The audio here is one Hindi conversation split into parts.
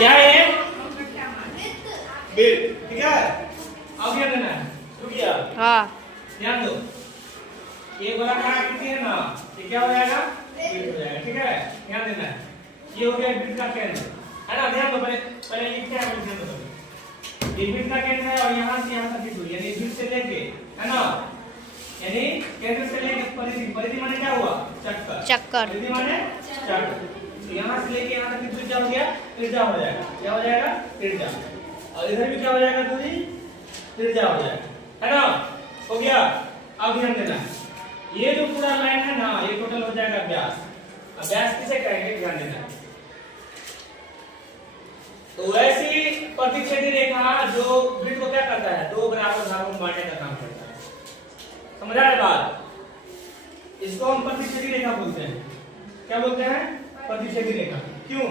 क्या है ये? वृत्त, ठीक है। अब ध्यान देना है, रुक गया। हाँ ध्यान दो, ये गोलाकार आकृति है ना, ये क्या हो जाएगा? वृत्त हो जाएगा, ठीक है। ध्यान देना है, ये हो गया वृत्त का केंद्र, है ना। ध्यान दो, पहले लिखते हैं, ध्यान दो। ये वृत्त का केंद्र है और यहाँ से यहाँ तक की दूरी, यानी वृत्त से लेके, है ना, यानी केंद्र से लेके परिधि, परिधि माने क्या हुआ? चक्कर। चक्कर। परिधि माने चक्कर। तो यहाँ से लेके यहाँ तक की दूरी क्या हो गया? त्रिज्या हो जाएगा। क्या हो जाएगा? त्रिज्या। और इधर भी क्या हो जाएगा दूरी? त्रिज्या हो जाएगा, है ना। हो गया। अब ध्यान देना, ये जो पूरा लाइन है ना, ये टोटल हो जाएगा व्यास। अब व्यास किसे कहेंगे? ध्यान देना। तो वैसी प्रतिच्छेदी रेखा जो वृत्त को क्या करता है? दो बराबर भागों में बांटने का काम करता है। समझा है बात? इसको हम प्रतिच्छेदी रेखा बोलते हैं। क्या बोलते हैं? प्रतिच्छेदी रेखा। क्यों?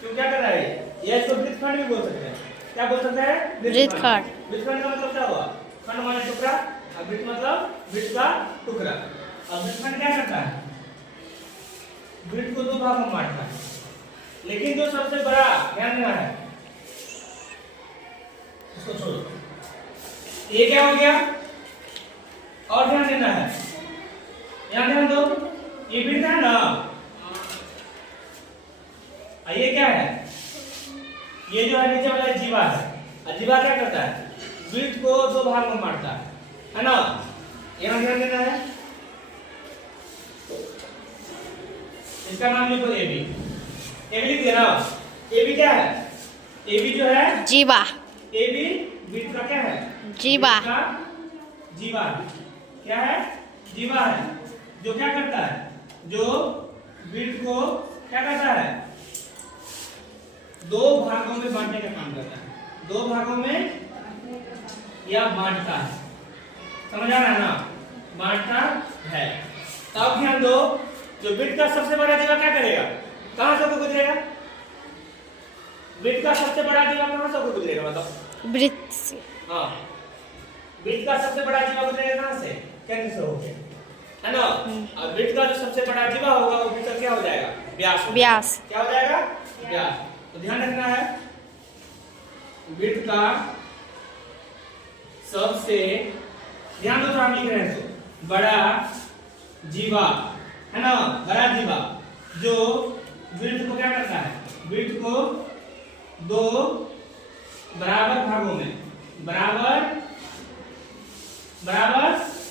क्यों क्या कर रहा है ये? इसको वृत्तखंड भी बोल सकते हैं। क्या बोल सकते हैं? वृत्तखंड। वृत्तखंड का मतलब क्या हुआ? खंड माने टुकड़ा, और वृत्त मतलब वृत्त का टुकड़ा। अब वृत्तखंड क्या करता है? वृत्त को दो भागों में बांटता है। लेकिन जो सबसे बड़ा, ध्यान देना है, इसको छोड़ो, ये क्या हो गया? और ध्यान देना है, यहाँ ध्यान दो, ये वृत्त है ना, ये क्या है? ये जो है नीचे वाला जीवा है। जीवा क्या करता है? वृत्त को दो भाग में बांटता है ना। यहाँ ध्यान देना है, इसका नाम लिखो ए बी। ए बी लिख दिया ना। ए बी क्या है? ए बी जो है जीवा। ए बी वृत्त का क्या है? जीवा। जीवा क्या है? जीवा है, जो क्या करता है? जो वृत्त को क्या करता है? दो भागों में बांटने का काम करता है। दो भागों में या बांटता है। समझ आ रहा है ना? बांटता है। अब ध्यान दो, जो वृत्त का सबसे बड़ा जीवा क्या करेगा? कहां से गुजरेगा? वृत्त का सबसे बड़ा जीवा कहां से गुजरेगा? बताओ। वृत्त से। हाँ, वृत्त का सबसे बड़ा जीवा गुजरेगा कहां से? केंद्र से होके, है ना। और वृत्त का जो सबसे बड़ा जीवा होगा वो वृत्त क्या हो जाएगा? व्यास। व्यास क्या हो जाएगा? व्यास। तो ध्यान रखना है, वृत्त का सबसे, ध्यान दो, हम लिख रहे हैं तो बड़ा जीवा, है ना, बड़ा जीवा जो वृत्त को क्या करता है? वृत्त को दो बराबर भागों में, बराबर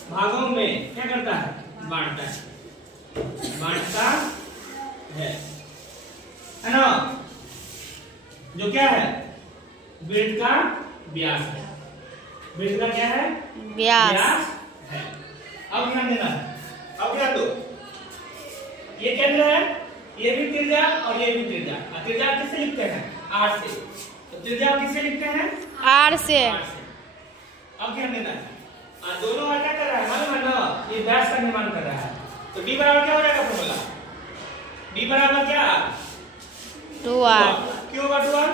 भागों में क्या करता है? बांटता है ना। जो क्या है? वृत्त का व्यास है। वृत्त का क्या है? व्यास है। अब ध्यान देना है, अब ध्यान दो, ये केंद्र है, ये भी त्रिज्या और ये भी त्रिज्या। त्रिज्या किससे लिखते हैं? आर से। तो त्रिज्या किससे लिखते हैं? आर से। अब ध्यान देना है, दोनों क्या कर रहा है? मालूम है ना, ये व्यास का निर्माण कर रहा है। तो डी बराबर क्या हो जाएगा फॉर्मूला? डी बराबर क्या? 2r। क्यों होगा 2r?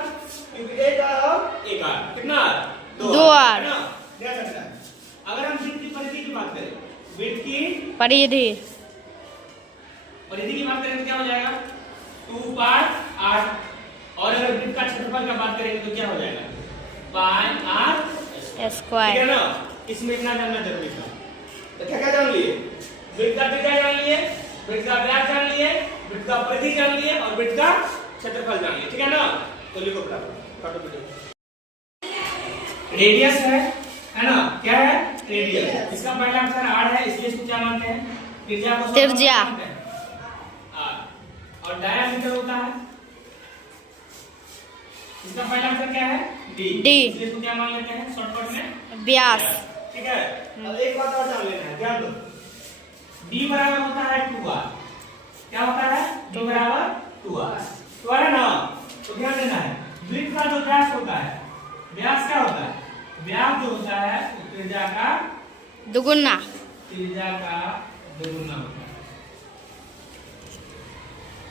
क्योंकि एक आर और एक आर, कितना? 2r। है ना। ध्यान रखना, अगर हम वृत्त की परिधि की बात करें, वृत्त की परिधि की बात करें तो क्या हो जाएगा? 2 पाई r। और अगर वृत्त का क्षेत्रफल का बात करेंगे तो क्या हो जाएगा? पाई r स्क्वायर। ठीक है ना। इसमें इतना जानना जरूरी था। तो क्या क्या जान लिए? वृत्त का त्रिज्या जान लिए, वृत्त का व्यास जान लिए, वृत्त का परिधि जान लिए और वृत्त का क्षेत्रफल जान लिए, ठीक है ना। तो लिखो फटाफट। रेडियस है ना। क्या है? रेडियस। इसका पहला अक्षर r है, इसलिए इसको क्या मानते हैं? त्रिज्या को त्रिज्या r। और डायमीटर होता है, इसका पहला अक्षर क्या है? d। इसलिए इसको क्या मान लेते हैं शॉर्टकट में? व्यास, ठीक है। अब एक बात और जान लेना है, ध्यान दो, d बराबर होता है 2r। क्या होता है? d बराबर 2r। तो है ना। तो ध्यान देना है, वृत्त का जो व्यास होता है, व्यास क्या होता है? व्यास जो होता है त्रिज्या का दुगुना। त्रिज्या का दुगुना होता है,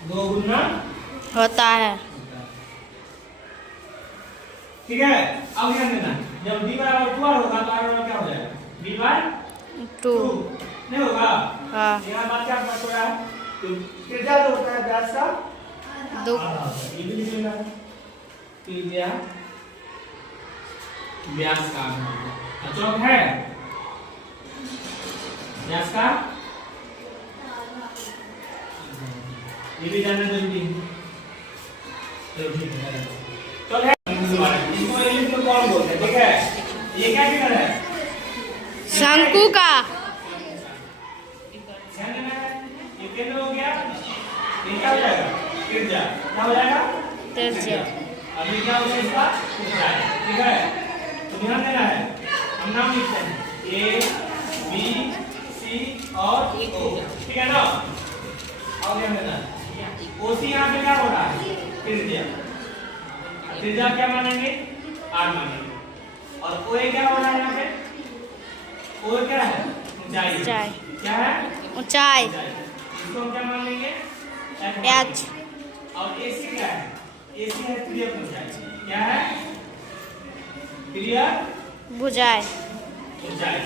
दोगुना होता है, ठीक है। अब ध्यान देना, जब d बराबर 2r होगा तो r बराबर क्या हो जाएगा? d/2 नहीं होगा? हाँ। यहाँ बात क्या पता चल रहा है? तो त्रिज्या जो होता है व्यास का आधा होता है, ये भी लिख लेना है। त्रिज्या व्यास का आधा होगा। चौक है व्यास का, ये भी जानना जरूरी है। चलो ठीक है, चल है इसको इंग्लिश में कौन बोलते हैं, ठीक है। ये क्या फिगर है, शंकु का। ये केंद्र हो गया, ये क्या हो जाएगा, त्रिज्या। क्या हो जाएगा, त्रिज्या। अभी क्या होगा इसका, ऊंचाई, ठीक है। तो ध्यान देना है, हम नाम लिखते हैं ए बी सी और ओ, ठीक है ना। अब ध्यान देना है ओसी यहाँ पे क्या हो रहा है, त्रिज्या। त्रिज्या क्या मानेंगे, आर मानेंगे। और ओए क्या हो रहा है यहाँ पे, ओए क्या है, ऊंचाई। क्या है, ऊंचाई। इसको हम क्या मान लेंगे, एच। और एसी क्या है, एसी है त्रिज्या ऊंचाई। क्या है, त्रिज्या बुझाई। ऊंचाई,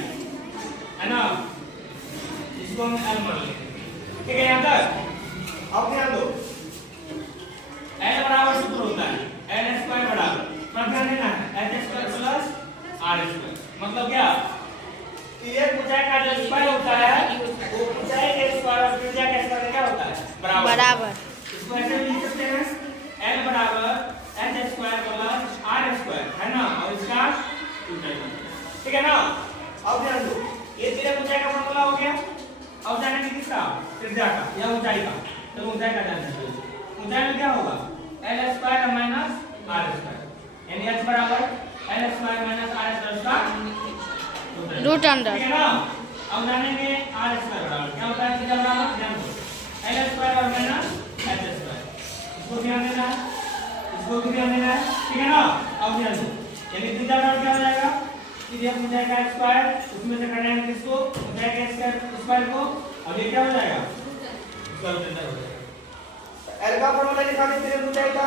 है ना। इसको हम एल मान लेंगे, ठीक है। यहाँ तक अब ध्यान दो, एल बराबर सूत्र होता है एल स्क्वायर बराबर, पर ध्यान देना है H square plus R square. मतलब क्या, कि एक ऊंचाई का जो स्क्वायर होता है वो ऊंचाई के स्क्वायर और त्रिज्या के स्क्वायर क्या होता है, बराबर। इसको ऐसे भी लिख सकते हैं एल बराबर H square plus R square, है ना। और इसका ऊंचाई, ठीक है ना। अब ध्यान दो, ये तेरे ऊंचाई का फॉर्मूला हो गया। अब जानेंगे किसका, त्रिज्या का या ऊंचाई का। तो ऊंचाई का जानना चाहिए, ऊंचाई में क्या होगा, L square minus R square, यानी एच बराबर L square minus R square का रूट अंडर, ठीक है ना। अब जानेंगे आर स्क्वायर बराबर क्या होता है, थीटा बराबर ध्यान दो एल स्क्वायर और माइनस एच स्क्वायर। इसको ध्यान देना है, इसको भी ध्यान देना है, ठीक है ना। अब ध्यान दो, यानी थीटा बराबर क्या हो जाएगा, सीधे ऊंचाई का स्क्वायर, उसमें से करना है किसको, ऊंचाई का स्क्वायर को। अब ये क्या हो जाएगा, इसका रूट अंडर हो जाएगा। एल का फॉर्मूला निकालें तेरे ऊंचाई का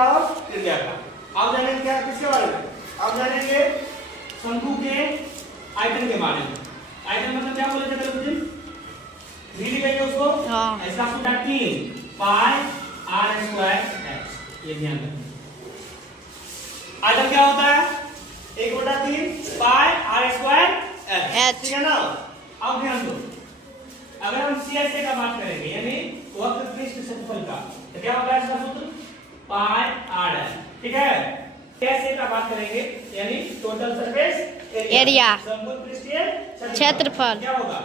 और त्रिज्या का। अब जानेंगे क्या, किसके बारे में, अब जानेंगे शंकु के आयतन के बारे में। आयतन मतलब क्या बोले थे कुछ दिन, वी लिखेंगे उसको। हाँ। इसका सूत्र 3 पाई आर स्क्वायर एच, ये ध्यान रखना। आयतन क्या होता है, 1/3 पाई आर स्क्वायर एच, ठीक है ना। अब ध्यान दो, अगर हम CSA का बात करेंगे यानी वक्र पृष्ठ क्षेत्रफल का, तो क्या होगा इसका सूत्र, पाई आर एल, ठीक है। CSA का बात करेंगे यानी टोटल सरफेस एरिया, संपूर्ण पृष्ठीय क्षेत्रफल, क्या होगा,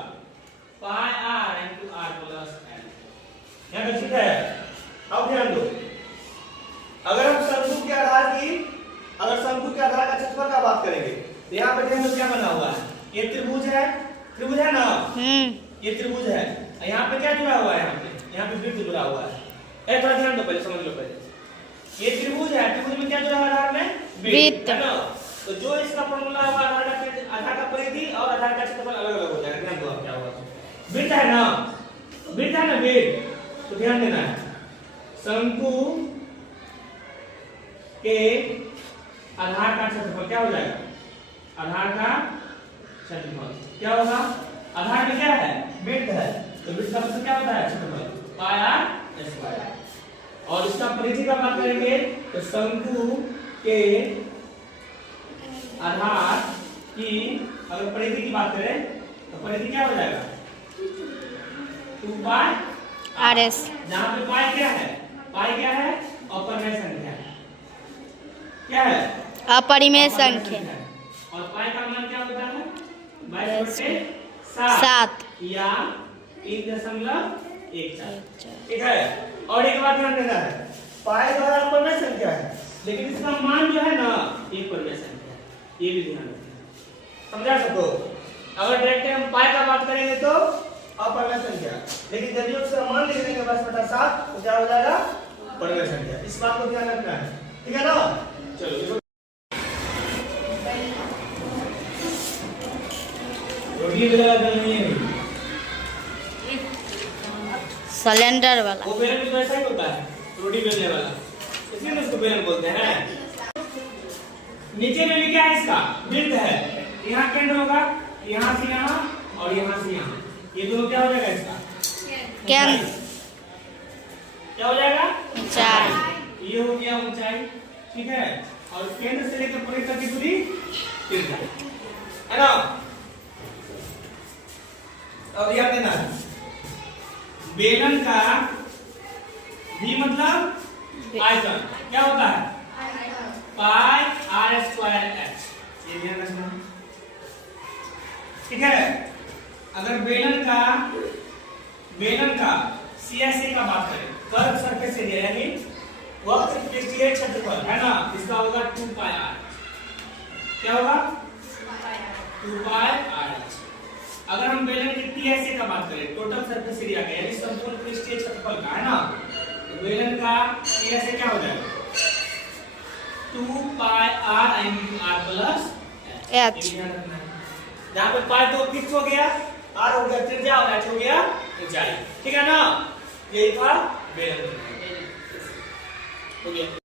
pi r into r plus l. यहां तक ठीक है। अब ध्यान दो, अगर हम शंकु के आधार की, अगर शंकु के आधार का क्षेत्रफल का बात करेंगे तो यहाँ पे ध्यान दो क्या बना हुआ है, ये त्रिभुज है, त्रिभुज है ना। ये त्रिभुज है, यहाँ पे क्या जुड़ा हुआ है, यहाँ पे वृत्त जुड़ा हुआ है। थोड़ा ध्यान दो, पहले समझ लो पहले। ये त्रिभुज है, त्रिभुज में क्या जुड़ा है, आधार में वृत्त, है ना। तो जो इसका फॉर्मूला होगा आधार का परिधि और आधार का क्षेत्रफल अलग अलग हो जाएगा। ध्यान दो अब क्या होगा, वृत्त है ना, वृत्त है ना वृत्त, तो ध्यान देना है शंकु के आधार का क्षेत्रफल क्या हो जाएगा, आधार का क्षेत्रफल क्या होगा, आधार में क्या है, वृत्त है, तो वृत्त का मतलब क्या होता है, क्षेत्रफल पाई आर स्क्वायर। और इसका परिधि का बात करेंगे तो शंकु के आधार की अगर परिधि की बात करें तो परिधि क्या हो जाएगा, 2 पाई आर एस, जहां पे पाई क्या है, पाई क्या है, अपरिमेय संख्या है, क्या है, अपरिमेय संख्या। और पाई का मान क्या होता है, 22/7 या 3.14, ठीक है। और एक बात ध्यान देना है, पाई जो है अपरिमेय संख्या है, लेकिन इसका मान जो है ना ये परिमेय संख्या है, ये भी ध्यान रखना, समझा सबको। अगर डायरेक्ट हम पाई का बात करेंगे तो अपरिमेय संख्या, लेकिन जब उसका मान लिख देंगे 22/7 तो क्या हो जाएगा, परिमेय संख्या। इस बात को ध्यान रखना है, ठीक है ना। चलो रोटी बेला नहीं है, सिलेंडर वाला, वो बेलन भी वैसा ही होता है, रोटी बेलने वाला, इसलिए उसको बेलन बोलते हैं। नीचे में भी क्या है, इसका वृत्त है, यहाँ केंद्र होगा, यहाँ से यहाँ और यहाँ से यहाँ, ये दोनों क्या हो जाएगा, इसका केंद्र क्या हो जाएगा, ऊंचाई। ये हो गया ऊंचाई, ठीक है, और केंद्र से लेकर परिधि तक की दूरी त्रिज्या है ना। अब याद देना है बेलन का v मतलब आयतन क्या होता है पाई r स्क्वायर h, ये ध्यान रखना। ठीक है, अगर बेलन का CSA का बात करें, कर्व सरफेस एरिया यानी वक्र पृष्ठीय क्षेत्रफल है ना, इसका होगा 2 पाई r। क्या होगा 2 पाई r। अगर हम बेलन के TSA का बात करें, टोटल सरफेस एरिया का यानी संपूर्ण पृष्ठीय क्षेत्रफल का है ना, तो बेलन का TSA क्या हो जाएगा 2 पाई r into r plus h। जहां पे पाई तो फिक्स हो गया, r हो गया त्रिज्या और h हो गया ऊंचाई। ठीक है ना, यही था बेलन हो गया।